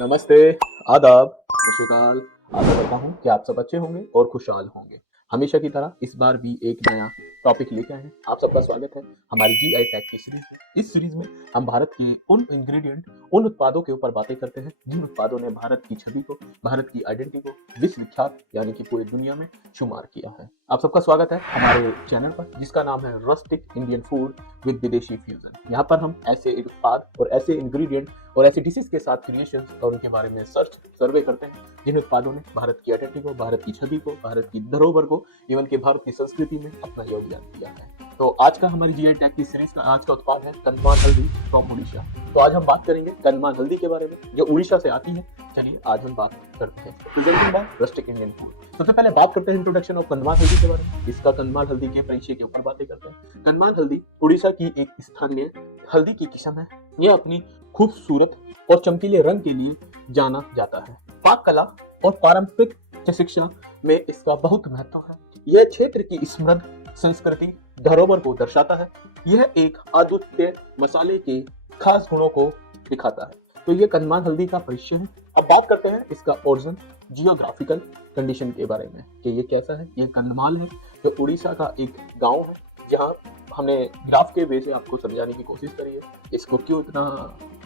नमस्ते, आदाब, सत श्री अकाल। आशा करता हूँ कि आप सब अच्छे होंगे और खुशहाल होंगे। हमेशा की तरह इस बार भी एक नया टॉपिक लेके आए हैं। आप सबका स्वागत है हमारी जीआई टैग की सीरीज में। इस सीरीज में हम भारत की उन इंग्रेडिएंट, उन उत्पादों के ऊपर बातें करते हैं जिन उत्पादों ने भारत की छवि को, भारत की आइडेंटिटी को विश्वविख्यात यानी कि पूरी दुनिया में शुमार किया है। आप सबका स्वागत है हमारे चैनल पर जिसका नाम है रस्टिक इंडियन फूड विद विदेशी फ्यूजन। यहाँ पर हम ऐसे उत्पाद और ऐसे इंग्रेडिएंट और ऐसी डिशेज के साथ क्रिएशंस और उनके बारे में सर्वे करते हैं जिन उत्पादों ने भारत की आइडेंटिटी को, भारत की छवि को, भारत की धरोहर को, इवन के भारत की संस्कृति में अपना योगदान दिया है। तो आज का हमारी जीआई टैग की सीरीज का आज का उत्पाद है कनमाल हल्दी फ्रॉम उड़ीसा। तो आज हम बात करेंगे कनमाल हल्दी के बारे में जो उड़ीसा से आती है। चलिए आज हम बात करते हैं presenting by rustic Indian food. सबसे पहले बात करते हैं इंट्रोडक्शन ऑफ कनमाल हल्दी के बारे में। इसका कनमाल हल्दी के परिचय के ऊपर बातें करते हैं। कनमाल हल्दी उड़ीसा की एक स्थानीय हल्दी की किस्म है। यह अपनी खूबसूरत और चमकीले रंग के लिए जाना जाता है। पाक कला और पारंपरिक शिक्षा में इसका बहुत महत्व है। यह क्षेत्र की समृद्ध संस्कृति धरोहर को दर्शाता है। यह एक अद्वितीय मसाले के खास गुणों को दिखाता है। तो ये कनमाल हल्दी का परिचय है। अब बात करते हैं इसका ओरिजिन जियोग्राफिकल कंडीशन के बारे में कि ये कैसा है। ये कनमाल है जो उड़ीसा का एक गांव है जहां हमने ग्राफ के वे से आपको समझाने की कोशिश करी है। इसको क्यों इतना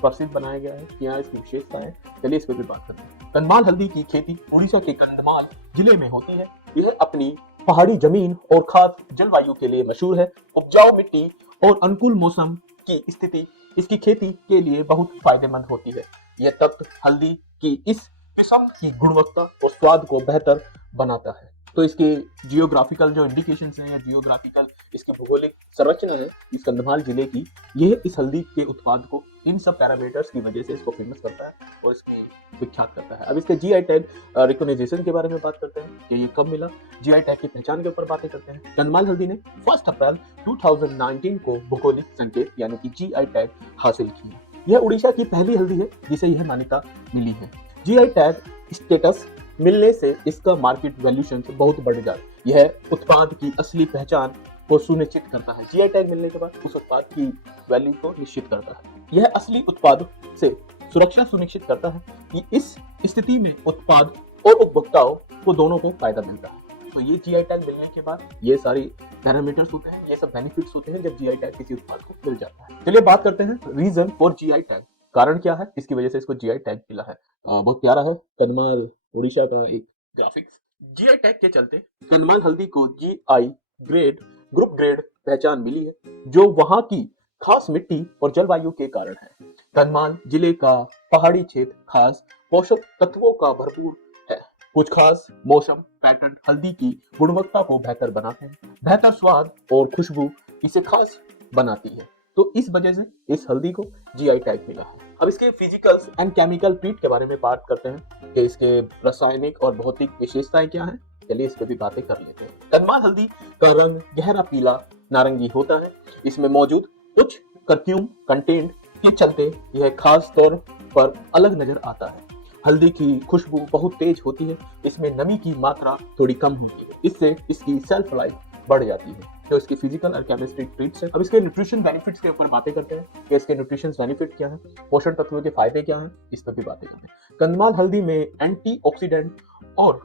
प्रसिद्ध बनाया गया है, क्या इसकी विशेषताएं, चलिए इस पर भी बात करते हैं। कनमाल हल्दी की खेती उड़ीसा के कंधमाल जिले में होती है। यह अपनी पहाड़ी जमीन और खास जलवायु के लिए मशहूर है। उपजाऊ मिट्टी और अनुकूल मौसम की स्थिति इसकी खेती के लिए बहुत फायदेमंद होती है। यह तत्व हल्दी की इस किस्म की गुणवत्ता और स्वाद को बेहतर बनाता है। तो इसके जियोग्राफिकल जो इंडिकेशंस हैं या जियोग्राफिकल इसकी भौगोलिक संरचना है इस कंधमाल जिले की, यह इस हल्दी के उत्पाद को इन सब पैरामीटर्स की वजह से इसको फेमस करता है और इसकी विख्यात करता है। अब इसके जीआई टैग रिकॉग्निशन के बारे में बात करते हैं कि ये कब मिला। जीआई टैग की पहचान के ऊपर बातें करते हैं। कनमाल हल्दी ने 1 अप्रैल 2019 को भौगोलिक संकेत यानी कि जीआई टैग हासिल किया। यह उड़ीसा की पहली हल्दी है जिसे यह मान्यता मिली है। जीआई टैग स्टेटस मिलने से इसका मार्केट वैल्यूएशन बहुत बढ़ जाए। यह उत्पाद की असली पहचान को सुनिश्चित करता है। जीआई टैग मिलने के बाद उस उत्पाद की वैल्यू को निश्चित करता है। यह असली उत्पाद से सुरक्षा सुनिश्चित करता है कि इस स्थिति में उत्पाद और उपभोक्ताओं को दोनों को फायदा मिलता है। तो ये जीआई टैग मिलने के बाद ये सारी पैरामीटर्स होते हैं, ये सब बेनिफिट्स होते हैं जब जीआई टैग किसी उत्पाद को मिल जाता है। चलिए बात करते हैं रीजन फॉर जीआई टैग। कारण क्या है इसकी वजह से इसको जीआई टैग मिला है। बहुत प्यारा है कनमाल उड़ीसा का एक ग्राफिक्स। जीआई टैग के चलते कनमाल हल्दी को जीआई ग्रेड ग्रुप ग्रेड पहचान मिली है जो वहां की खास मिट्टी और जलवायु के कारण है। कनमाल जिले का पहाड़ी क्षेत्र खास पोषक तत्वों का भरपूर है। कुछ खास मौसम पैटर्न हल्दी की गुणवत्ता को बेहतर बनाते हैं। बेहतर स्वाद और खुशबू इसे खास बनाती है। तो इस वजह से इस हल्दी को जीआई टैग मिला है। अब इसके फिजिकल्स एंड केमिकल ट्रीट के बारे में बात करते हैं कि इसके रासायनिक और भौतिक विशेषताएं क्या हैं। चलिए इस पे भी बातें कर लेते हैं। कनमाल हल्दी का रंग गहरा पीला नारंगी होता है। इसमें मौजूद कुछ कर्क्यूम कंटेंट के चलते यह खास तौर पर अलग नजर आता है। हल्दी की खुशबू बहुत तेज होती है। इसमें नमी की मात्रा थोड़ी कम होती है। इससे इसकी सेल्फ लाइफ बढ़ जाती है। तो इसके फिजिकल और केमिस्ट्री ट्रीट्स है। अब इसके न्यूट्रिशन बेनिफिट्स के ऊपर बातें करते हैं कि इसके न्यूट्रिशन बेनिफिट क्या है, पोषण तत्वों के फायदे क्या हैं, इस पर भी बातें करते हैं। कनमाल हल्दी में एंटीऑक्सीडेंट और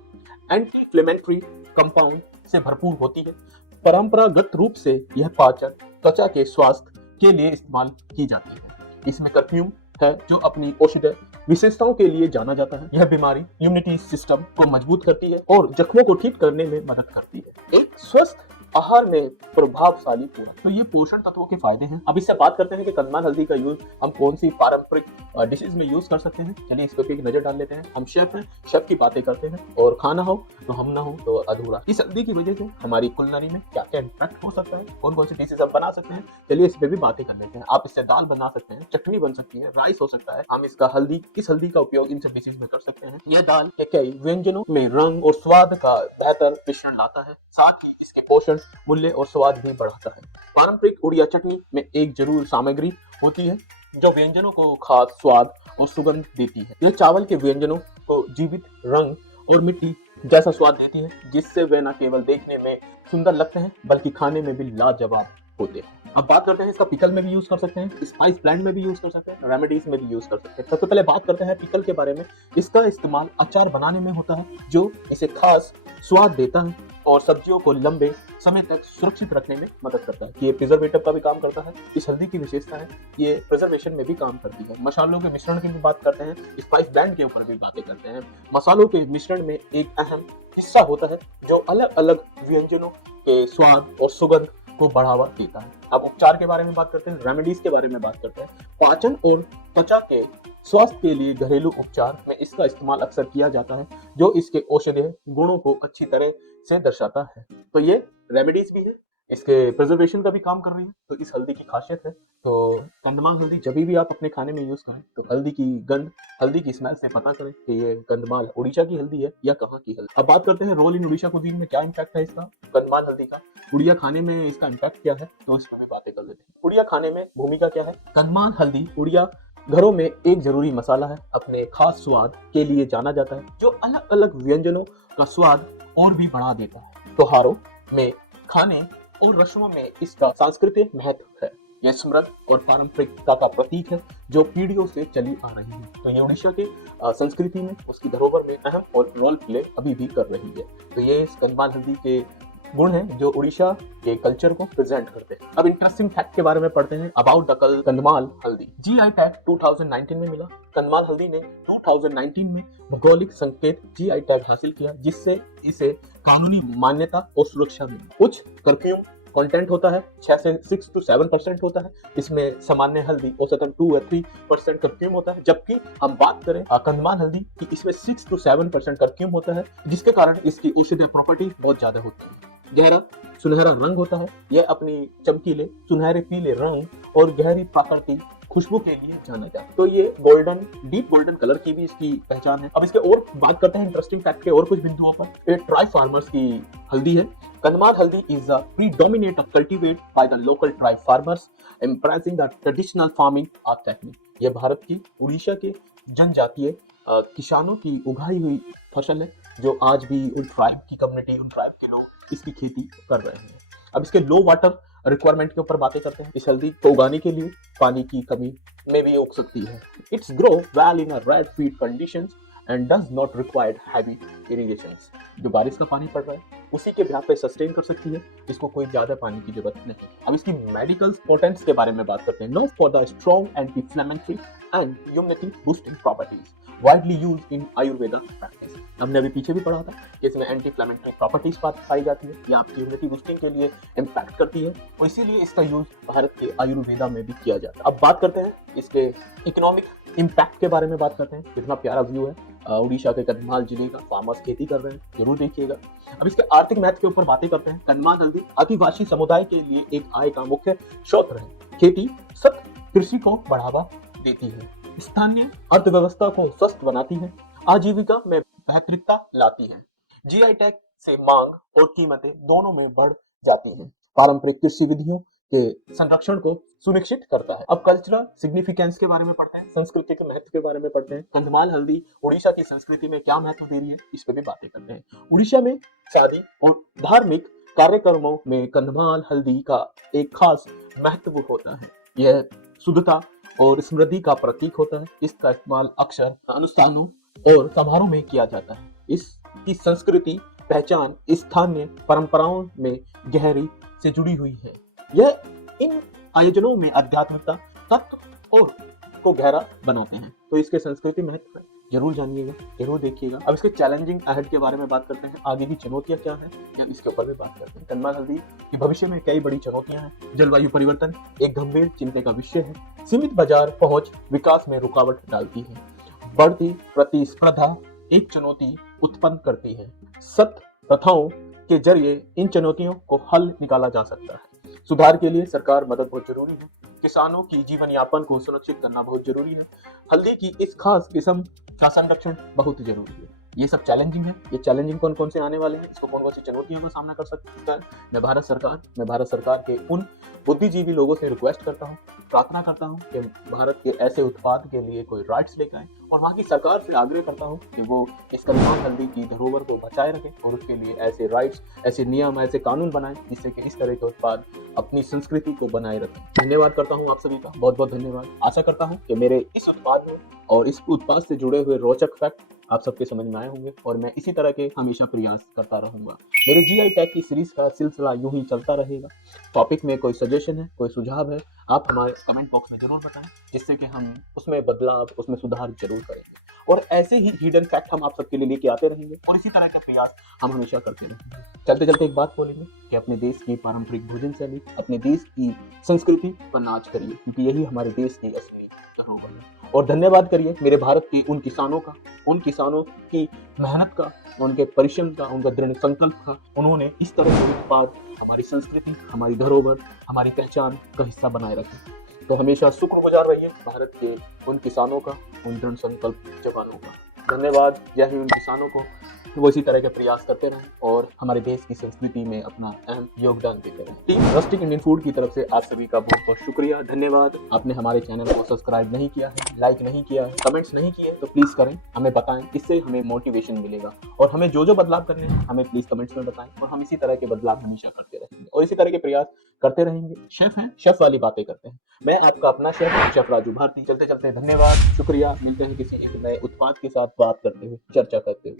एंटी इन्फ्लेमेटरी कंपाउंड से भरपूर होती है। परंपरागत रूप से यह पाचन त्वचा के स्वास्थ्य के लिए इस्तेमाल की जाती है। इसमें कर्क्यूम है जो अपनी औषधीय विशेषताओं के लिए जाना जाता है। यह बीमारी इम्यूनिटी सिस्टम को मजबूत करती है और जख्मों को ठीक करने में मदद करती है। एक स्वस्थ आहार में प्रभावशाली पूरा। तो ये पोषण तत्वों के फायदे हैं। अब इससे बात करते हैं कि कनमाल हल्दी का यूज हम कौन सी पारंपरिक डिशेज में यूज कर सकते हैं। चलिए इस पर एक नजर डाल लेते हैं। हम शेफ हैं, शेफ की बातें करते हैं और खाना हो तो हम ना हो तो अधूरा। इस हल्दी की वजह से हमारी कुलिनरी में क्या क्या इम्पैक्ट हो सकता है, कौन कौन सी डिशेज हम बना सकते हैं, चलिए इस पे भी बातें कर लेते हैं। आप इससे दाल बना सकते हैं, चटनी बन सकती है, राइस हो सकता है। हम इसका इस हल्दी का उपयोग इन सब डिशेज में कर सकते हैं। यह दाल के कई व्यंजनों में रंग और स्वाद का बेहतर मिश्रण लाता है। साथ ही इसके पोषण मूल्य और स्वाद भी बढ़ाता है। पारंपरिक उड़िया चटनी में एक जरूर सामग्री होती है जो व्यंजनों को खास स्वाद और सुगंध देती है। यह चावल के व्यंजनों को जीवित रंग और मिट्टी जैसा स्वाद देती है जिससे वे न केवल देखने में सुंदर लगते हैं बल्कि खाने में भी लाजवाब होते हैं। अब बात करते हैं इसका पिकल में भी यूज कर सकते हैं, स्पाइस ब्लेंड में भी यूज कर सकते हैं, रेमेडीज में भी यूज कर सकते हैं। सबसे पहले बात करते हैं पिकल के बारे में। इसका इस्तेमाल अचार बनाने में होता है जो इसे खास स्वाद देता है और सब्जियों को लंबे समय तक सुरक्षित रखने में मदद करता है। ये प्रिजर्वेटिव का भी काम करता है। इस हल्दी की विशेषता है ये प्रिजर्वेशन में भी काम करती है। मसालों के मिश्रण की भी बात करते हैं, स्पाइस ब्लेंड के ऊपर भी बातें करते हैं। मसालों के मिश्रण में एक अहम हिस्सा होता है जो अलग अलग व्यंजनों के स्वाद और सुगंध को बढ़ावा देता है। अब उपचार के बारे में बात करते हैं, रेमेडीज के बारे में बात करते हैं। पाचन और त्वचा के स्वास्थ्य के लिए घरेलू उपचार में इसका इस्तेमाल अक्सर किया जाता है जो इसके औषधीय गुणों को अच्छी तरह से दर्शाता है। तो ये रेमेडीज भी है, इसके प्रिजर्वेशन का भी काम कर रही है। तो इस हल्दी की खासियत है। तो कंदमाल हल्दी जब भी आप अपने खाने में यूज करें तो हल्दी की गंध, हल्दी की स्मेल से पता करें कि ये कंदमाल उड़ीसा की हल्दी है या कहाँ की हल्दी। अब बात करते हैं रोल इन उड़ीसा कुजीन में क्या इम्पैक्ट है इसका, कंदमाल हल्दी का उड़िया खाने में इसका इम्पैक्ट क्या है, तो इस पर भी बातें कर लेते हैं। उड़िया खाने में भूमिका क्या है। कंदमाल हल्दी उड़िया घरों में एक जरूरी मसाला है, अपने खास स्वाद के लिए जाना जाता है जो अलग अलग व्यंजनों का स्वाद और भी बढ़ा देता है। त्योहारों में खाने और रस्मों में इसका सांस्कृतिक महत्व है। यह समृद्ध और पारंपरिकता का प्रतीक है जो पीढ़ियों से चली आ रही है। तो ये उड़ीसा की संस्कृति में, उसकी धरोहर में अहम और रोल प्ले अभी भी कर रही है। तो ये इस कंदमाल हल्दी के गुण हैं जो उड़ीसा के कल्चर को प्रेजेंट करते हैं। अब इंटरेस्टिंग फैक्ट के बारे में पढ़ते हैं अबाउट द कंदमाल हल्दी। जीआई टैग 2019 में मिला। कंदमाल हल्दी ने 2019 में भौगोलिक संकेत जीआई टैग हासिल किया जिससे इसे कानूनी मान्यता और सुरक्षा मिली। उच्च कर्क्यूम कंटेंट होता है, 6 to 7% होता है। इसमें सामान्य हल्दी औसतन 2 या 3% कर्क्यूम होता है, जबकि हम बात करें कंदमाल हल्दी की इसमें 6 to 7% कर्क्यूम होता है, जिसके कारण इसकी औषधीय प्रॉपर्टी बहुत ज्यादा होती है। गहरा सुनहरा रंग होता है, यह अपनी चमकीले सुनहरे पीले रंग और गहरी प्राकृतिक खुशबू के लिए जाना जाता है। तो ये गोल्डन, डीप गोल्डन कलर की भी इसकी पहचान है। अब इसके और बात करते हैं इंटरेस्टिंग फैक्ट के और कुछ बिंदुओं पर। ये ट्राई फार्मर्स की हल्दी है। कंदमाल हल्दी is a predominant of cultivated by the local tribe farmers, embracing the traditional farming art technique. यह भारत की उड़ीसा के जनजातीय किसानों की उगाई हुई फसल है जो आज भी उन ट्राइब की कम्युनिटी, उन ट्राइब के लोग इसकी खेती कर रहे हैं। अब इसके लो वाटर रिक्वायरमेंट के ऊपर बातें करते हैं। इस हल्दी को उगाने के लिए पानी की कमी में भी उग सकती है। It's grow well in red feed conditions and does not required heavy irrigation. जो बारिश का पानी पड़ रहा है उसी के ब्याह पे सस्टेन कर सकती है, इसको कोई ज्यादा पानी की जरूरत नहीं। अब इसकी मेडिकल पोटेंस के बारे में बात करते हैं। Known for the strong anti inflammatory and immunity boosting properties, widely used in Ayurveda practice. हमने अभी पीछे भी पढ़ा था कि इसमें एंटी इन्फ्लेमेटरी प्रॉपर्टीज पाई जाती है, ये आपकी इम्यूनिटी बूस्टिंग के लिए इम्पैक्ट करती है और इसीलिए इसका यूज भारत के आयुर्वेदा में भी किया जाता है। अब बात करते हैं इसके इकोनॉमिक इम्पैक्ट के बारे में बात करते हैं। कितना प्यारा व्यू है उड़ीसा के कंदमाल जिले का, फार्मर्स खेती कर रहे हैं, जरूर देखिएगा। अब इसके आर्थिक महत्व के ऊपर बातें करते हैं। कंदमाल हल्दी आदिवासी समुदाय के लिए एक आय का मुख्य स्रोत है। खेती सख्त कृषि को बढ़ावा देती है, स्थानीय अर्थव्यवस्था को स्वस्थ बनाती है, आजीविका में बेहतरीता लाती है। जीआई टैग से मांग और कीमतें दोनों में बढ़ जाती हैं, पारंपरिक कृषि विधियों के संरक्षण को सुनिश्चित करता है। अब कल्चरल सिग्निफिकेंस के बारे में पढ़ते हैं, संस्कृति के महत्व के बारे में पढ़ते हैं। कंदमाल हल्दी उड़ीसा की संस्कृति में क्या महत्व दे रही है, इस पे भी बातें करते हैं। उड़ीसा में शादी और धार्मिक कार्यक्रमों में कंदमाल हल्दी का एक खास महत्व होता है। यह शुद्धता और समृद्धि का प्रतीक होता है। इसका इस्तेमाल अक्सर अनुष्ठानों और समारोह में किया जाता है। इसकी संस्कृति पहचान स्थानीय परंपराओं में गहरी से जुड़ी हुई है। यह इन आयोजनों में आध्यात्मिकता, तत्व और को गहरा बनाते हैं। तो इसके संस्कृति महत्व है, जरूर जानिएगा, जरूर देखिएगा। अब इसके चैलेंजिंग अहेड के बारे में बात करते हैं, आगे की चुनौतियां क्या है या इसके ऊपर भी बात करते हैं। कंदमाल हल्दी की भविष्य में कई बड़ी चुनौतियां हैं। जलवायु परिवर्तन एक गंभीर चिंता का विषय है। सीमित बाजार पहुंच विकास में रुकावट डालती है। बढ़ती प्रतिस्पर्धा एक चुनौती उत्पन्न करती है। सख्त प्रथाओं के जरिए इन चुनौतियों को हल निकाला जा सकता है। सुधार के लिए सरकार मदद बहुत जरूरी है। किसानों की जीवन यापन को सुनिश्चित करना बहुत जरूरी है। हल्दी की इस खास किस्म का संरक्षण बहुत जरूरी है। ये सब चैलेंजिंग है। ये चैलेंजिंग कौन कौन से आने वाले हैं, इसको कौन कौन सी चुनौतियों का सामना कर सकता है। मैं भारत सरकार के उन बुद्धिजीवी लोगों से रिक्वेस्ट करता हूँ, प्रार्थना करता हूँ कि भारत के ऐसे उत्पाद के लिए कोई राइट्स लेकर आए, और वहाँ की सरकार से आग्रह करता हूँ कि वो इस कलमा हल्दी की धरोहर को बचाए रखें और उसके लिए ऐसे राइट्स, ऐसे नियम, ऐसे कानून बनाएं जिससे कि इस तरह के उत्पाद अपनी संस्कृति को बनाए रखें। धन्यवाद करता हूँ आप सभी का, बहुत बहुत धन्यवाद। आशा करता हूँ कि मेरे इस उत्पाद में और इस उत्पाद से जुड़े हुए रोचक फैक्ट आप सबके समझ में आए होंगे, और मैं इसी तरह के हमेशा प्रयास करता रहूंगा। मेरे जीआई टैग की सीरीज का सिलसिला यूं ही चलता रहेगा। टॉपिक में कोई सजेशन है, कोई सुझाव है, आप हमारे कमेंट बॉक्स में जरूर बताएं, जिससे कि हम उसमें बदलाव, उसमें सुधार जरूर करेंगे। और ऐसे ही हिडन फैक्ट हम आप सबके लिए लेके आते रहेंगे, और इसी तरह का प्रयास हम हमेशा करते रहेंगे। चलते चलते एक बात बोलेंगे कि अपने देश की पारंपरिक भोजन शैली, अपने देश की संस्कृति पर नाच करिए, क्योंकि यही हमारे देश की असली धरोहर है। और धन्यवाद करिए मेरे भारत के उन किसानों का, उन किसानों की मेहनत का, उनके परिश्रम का, उनका दृढ़ संकल्प का। उन्होंने इस तरह के उत्पाद हमारी संस्कृति, हमारी धरोहर, हमारी पहचान का हिस्सा बनाए रखे। तो हमेशा शुक्रगुजार रहिए भारत के उन किसानों का, उन दृढ़ संकल्प जवानों का। धन्यवाद। जय हिंद उन किसानों को, वो इसी तरह के प्रयास करते रहें और हमारे देश की संस्कृति में अपना अहम योगदान देते रहें। टीम रस्टिक इंडियन फूड की तरफ से आप सभी का बहुत बहुत शुक्रिया, धन्यवाद। आपने हमारे चैनल को सब्सक्राइब नहीं किया है, लाइक नहीं किया है, कमेंट्स नहीं किए, तो प्लीज करें, हमें बताएं, इससे हमें मोटिवेशन मिलेगा। और हमें जो जो बदलाव करने हैं हमें प्लीज कमेंट्स में बताएं, और हम इसी तरह के बदलाव हमेशा करते रहेंगे और इसी तरह के प्रयास करते रहेंगे। शेफ हैं, शेफ वाली बातें करते हैं। मैं आपका अपना शेफ राजू भारती। चलते चलते धन्यवाद, शुक्रिया। मिलते हैं किसी एक नए उत्पाद के साथ बात करते हुए, चर्चा करते हुए।